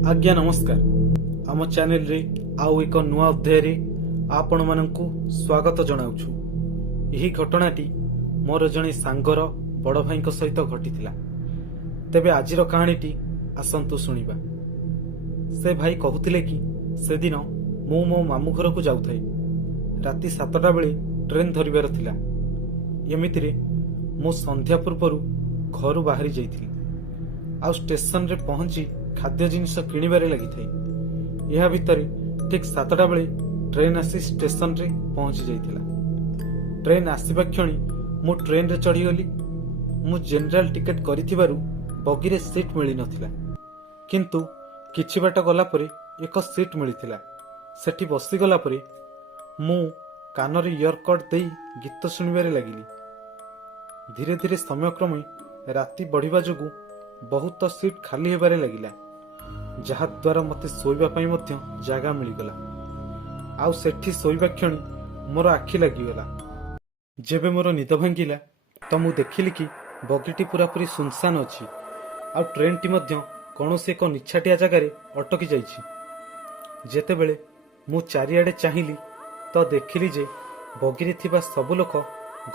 आज्ञा नमस्कार। आम चैनल रे आउ एक नुआ अध्याय रे आपण मानकु स्वागत जनाउछु। यही घटनाटी मोर जणे सांगर बड़ भाई सहित घटिथिला। तेबे आजिर कहानीटी आसंतु सुनिबा। से भाई कहूथिले कि से दिन मु मो मामू घर को जाउथाई। राति 7टा बेले ट्रेन धरिबार थिला। एमितिरे मु संध्या पूर्वरु घरु बाहरी जाइथिली। आउ स्टेशन रे पहुंची खाद्य जिनिस किणिबारे लगी। यह भितर ठीक 7टा बेले ट्रेन आसी स्टेशन रे पहुंची जाइथिला। ट्रेन आसीबा क्षणी मु ट्रेन रे चढ़ी गली। मु जनरल टिकेट करिथिबारु बगी रे सीट मिली नथिला, किंतु किछि बाट गला परे एक सीट मिलिथिला। सेठी बसी गला परे मु कान रे इयरकड देई गीत सुनिबारे लागिली। धीरे धीरे समयक्रमे राति बढ़िबा जोगु बहुत सीट खाली हेबारे लागिला, जहा द्वारा मते सोइबा पई मध्य जागा मिलिगला। आउ सेठी सोइबा क्षणी मोर आखि लागिगला। जेबे मोर निद भांगिला तो मु देखिली कि बगीटी पूरापूरी सुनसान अछि। आउ ट्रेन टी मध्य कौनसी एक निछाटिया जगार अटकी जाइछि। जेतेबेले मु चारिआडे चाहिली तो देखिली जे बगीरे थिबा सब लोक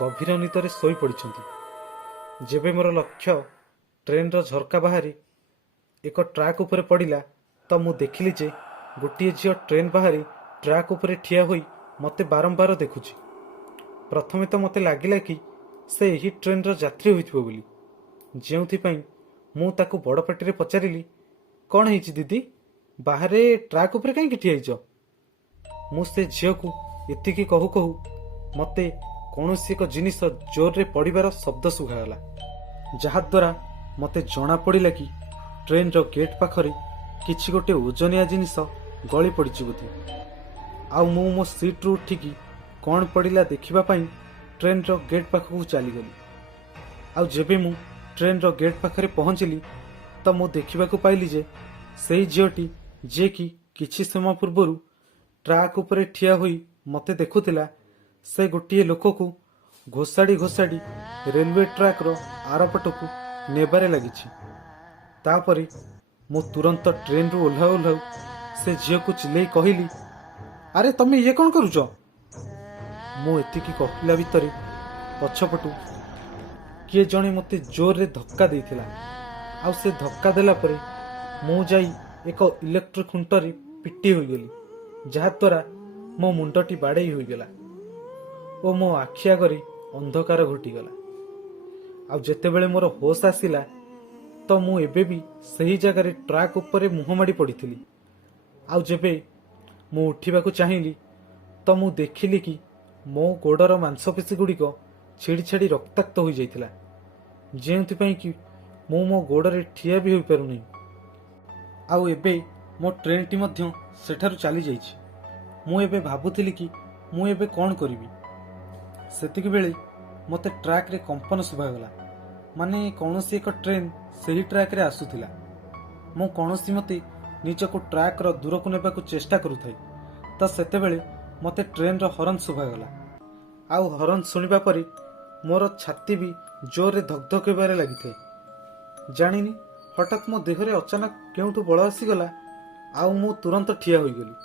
गभीर निदरे सोई पड़िछन्ति। जेबे मोर लक्ष्य ट्रेन रो झरका बाहरी एक ट्रैक उपरे पड़िला तो मु देखिली जे गोटे झील ट्रेन बाहरी ट्रैक उपरे ठिया होई मते बारंबार देखुछि। प्रथमे तो मते लागिला कि से एही ट्रेन रो यात्री होइथिबो बोली। जेउथि पई मु ताकू बड़ पाटी रे पचारिली, कोन हेछि दीदी, बाहरे ट्रैक उपरे काई ठिया हिजो? मु से झील को एतिकी कहू कहू मते कौनसी एक जिनिस जोर रे पड़िबार शब्द सुहागला, जहा द्वारा मते जना पड़िला कि ट्रेन रो गेट पाखरे किछि गोटे ओजनिया जिनिस गली पड़िछि बोधे। आउ मु मो सीट रु उठिकी कौन पड़िला देखिबा पई ट्रेन रो गेट पाखकु चली गली। आउ जेबे मु ट्रेन रो गेट पाखरे पहुंचली तो मु देखिबा को पाइली जे सेही झीलटी जे कि किछि समय पूर्वरु ट्रैक उपरे ठिया होई मते देखुतिला, से गोटे लोक को घोषाड़ी घोषाड़ी रेलवे ट्रैक रो आरपटकू नेबारे लगिछि। तापरे मु तुरंत ट्रेन रु ओल्हाउ ओल्हाउ से झील को चिल्लई कहली, अरे तमे ये कौन करूच? मु एतिकी कहला भितरे पछपटू किए जणे मते जोर रे धक्का देइथिला। आउ से धक्का देला परे मु जाई एक इलेक्ट्रिक खुंटरे पिटी होई गेली, जहा द्वारा मो मुंडटी बाड़ेई होई गेला ओ मो आखि आगरे अंधकार घोटीगला। आउ जेतेबेले मोर होश आसिला तो मु एबे भी सही जगार ट्रैक उपरे मुह माड़ी पड़िथिली। आउ जेबे मु उठिबाकू चाहिली तो मु देखिली कि मो गोड़र मांसपेशी गुड़िक छिड़ी छिड़ी रक्ताक्त हो जाइथिला, जेउथि कि मु मो गोड़रे ठिया भी होई पारुनी। आउ एबे मो ट्रेन टी मध्य सेठारु चली जाइछि। मु एबे भाबुथिली कि मु एबे कोन करिवि। सेतिक बेले मते ट्रैक रे कंपन सुभागला, माने कौनसी एक ट्रेन सही ट्रैक रे आसुथिला। मु कौनसी मते निजको ट्रैक रो दूर को नेबाकू चेष्टा करुथाई तो सेतेबेले मते ट्रेन रो हॉर्न सुभागला। आउ हॉर्न सुनिबा परे मोर छाती भी जोर रे धक धक हेबारे लागिथाय। जानिनी हठात मो देहरे अचानक केउठु बळ आसीगला। आउ मु तुरंत ठिया होई गेली।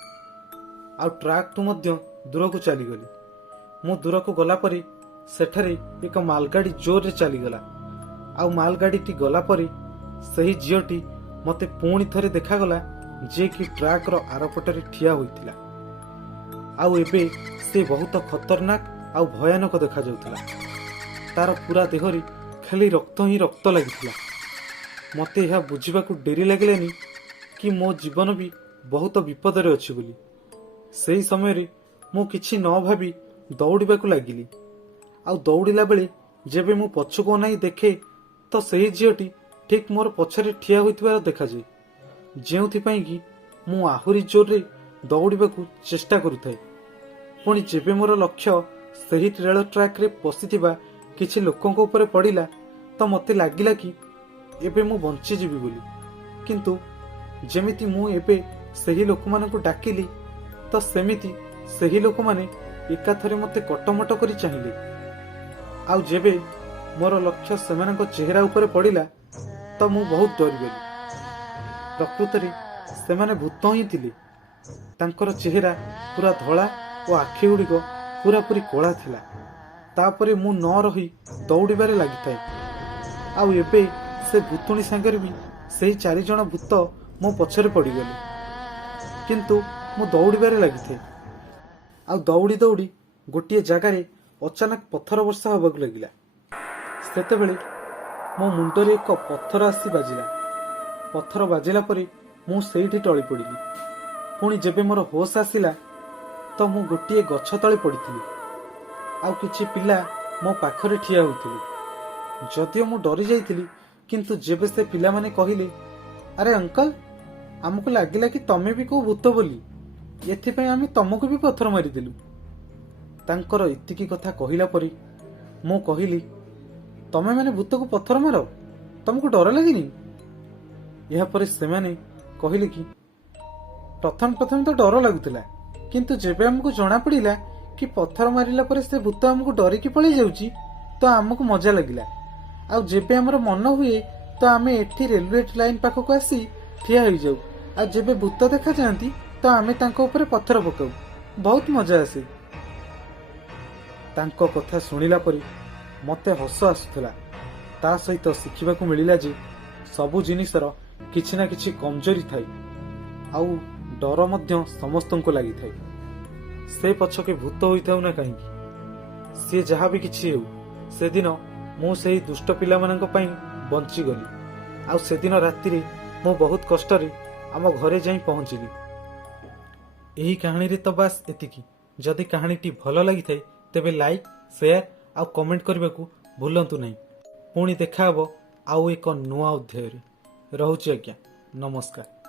आउ ट्रैक टू मध्य दूर को चली गली। मु दूर को गला परे सेठारे एक मालगाड़ी जोर रे चली गला। आउ मालगाड़ी टी गला परे सही झीलटी मते पुणी थरे देखागला, जे कि ट्रैक रो आरपटरे ठिया होइथिला। आउ एबे से बहुत खतरनाक आउ भयानक देखा जाउथिला। तार पूरा देहरी खाली रक्त ही रक्त लागिथिला। मते यह बुझिबाकू डेरी लागलेनी कि मो जीवन भी बहुत विपदरे अछि बोली। सेही समय रे मु किछि न भाबी दौड़िबाकू लागिली। आउ दौड़िला बेले जेबे मु पछको नाही देखे तो सही झीलटी ठीक मोर पछरे ठिया होइथिबार देखा जाय, जेउथि पई कि मु आहुरी जोर रे दौड़िबाकू चेष्टा करुथाय। पुणी जेबे मोर लक्ष्य सही रेल ट्रैक रे पसिथिबा किछि लोकंक ऊपर पड़िला तो मते लागिला कि एबे मु बंची जीवी बोली। किंतु जेमिति मु एबे सही लोक मानकू डाकिली तो सेमिति सही लोक माने एकाथरे मते कटमट करी चाहिले। आउ जेबे मोर लक्ष्य सेमानक चेहरा ऊपर पड़िला तो मु बहुत डरी गली। प्रकृत ସେମାନେ ଭୂତ ହିଁ ଥିଲେ। ତାଙ୍କର ଚେହେରା ପୁରା ଧଳା ଓ ଆଖି ଗୁଡ଼ିକ ପୁରାପୁରି କଳା ଥିଲା। ତାପରେ ମୁଁ ନ ରହି ଦୌଡ଼ିବାରେ ଲାଗିଥାଏ। ଆଉ ଏବେ ସେ ଭୂତୁଣୀ ସାଙ୍ଗରେ ବି ସେହି 4 ଜଣ ଭୂତ ମୋ ପଛରେ ପଡ଼ିଗଲେ। କିନ୍ତୁ ମୁଁ ଦୌଡ଼ିବାରେ ଲାଗିଥାଏ। ଆଉ ଦୌଡ଼ି ଦୌଡ଼ି ଗୋଟିଏ ଜାଗାରେ ଅଚାନକ ପଥର ବର୍ଷା ହେବାକୁ ଲାଗିଲା। ସେତେବେଳେ ମୋ ମୁଣ୍ଡରେ ଏକ ପଥର ଆସି ବାଜିଲା। ପଥର ବାଜିଲା ପରେ ମୁଁ ସେଇଠି ଟଳି ପଡ଼ିଲି। ପୁଣି ଯେବେ ମୋର ହୋସ୍ ଆସିଲା ତ ମୁଁ ଗୋଟିଏ ଗଛ ତଳେ ପଡ଼ିଥିଲି। ଆଉ କିଛି ପିଲା ମୋ ପାଖରେ ଠିଆ ହୋଇଥିଲେ। ଯଦିଓ ମୁଁ ଡରି ଯାଇଥିଲି, କିନ୍ତୁ ଯେବେ ସେ ପିଲାମାନେ କହିଲେ, ଆରେ ଅଙ୍କଲ, ଆମକୁ ଲାଗିଲା କି ତମେ ବି କୋଉ ଭୂତ ବୋଲି, ଏଥିପାଇଁ ଆମେ ତମକୁ ବି ପଥର ମାରିଦେଲୁ। ତାଙ୍କର ଏତିକି କଥା କହିଲା ପରେ ମୁଁ କହିଲି, ତମେ ମାନେ ଭୂତକୁ ପଥର ମାର? ତମକୁ ଡର ଲାଗେନି? ଏହାପରେ ସେମାନେ କହିଲେ କି ପ୍ରଥମେ ତ ଡର ଲାଗୁଥିଲା, କିନ୍ତୁ ଯେବେ ଆମକୁ ଜଣା ପଡ଼ିଲା କି ପଥର ମାରିଲା ପରେ ସେ ଭୂତ ଆମକୁ ଡରିକି ପଳେଇ ଯାଉଛି ତ ଆମକୁ ମଜା ଲାଗିଲା। ଆଉ ଯେବେ ଆମର ମନ ହୁଏ ତ ଆମେ ଏଠି ରେଲୱେ ଲାଇନ ପାଖକୁ ଆସି ଠିଆ ହେଇଯାଉ। ଆଉ ଯେବେ ଭୂତ ଦେଖାଯାଆନ୍ତି ତ ଆମେ ତାଙ୍କ ଉପରେ ପଥର ପକାଉ। ବହୁତ ମଜା ଆସେ। ତାଙ୍କ କଥା ଶୁଣିଲା ପରେ ମୋତେ ହସ ଆସୁଥିଲା। ତା ସହିତ ଶିଖିବାକୁ ମିଳିଲା ଯେ ସବୁ ଜିନିଷର କିଛି ନା କିଛି କମଜୋରି ଥାଏ। ଆଉ ଡର ମଧ୍ୟ ସମସ୍ତଙ୍କୁ ଲାଗିଥାଏ। ସେ ପଛକେ ଭୂତ ହୋଇଥାଉ ନା କାହିଁକି, ସିଏ ଯାହା ବି କିଛି ହେଉ, ସେଦିନ ମୁଁ ସେହି ଦୁଷ୍ଟ ପିଲାମାନଙ୍କ ପାଇଁ ବଞ୍ଚିଗଲି। ଆଉ ସେଦିନ ରାତିରେ ମୁଁ ବହୁତ କଷ୍ଟରେ ଆମ ଘରେ ଯାଇ ପହଞ୍ଚିଲି। ଏହି କାହାଣୀରେ ତ ବାସ୍ ଏତିକି। ଯଦି କାହାଣୀଟି ଭଲ ଲାଗିଥାଏ ତେବେ ଲାଇକ୍, ସେୟାର ଆଉ କମେଣ୍ଟ କରିବାକୁ ଭୁଲନ୍ତୁ ନାହିଁ। ପୁଣି ଦେଖାହବ ଆଉ ଏକ ନୂଆ ଅଧ୍ୟାୟରେ। ରହୁଛି ଆଜ୍ଞା, ନମସ୍କାର।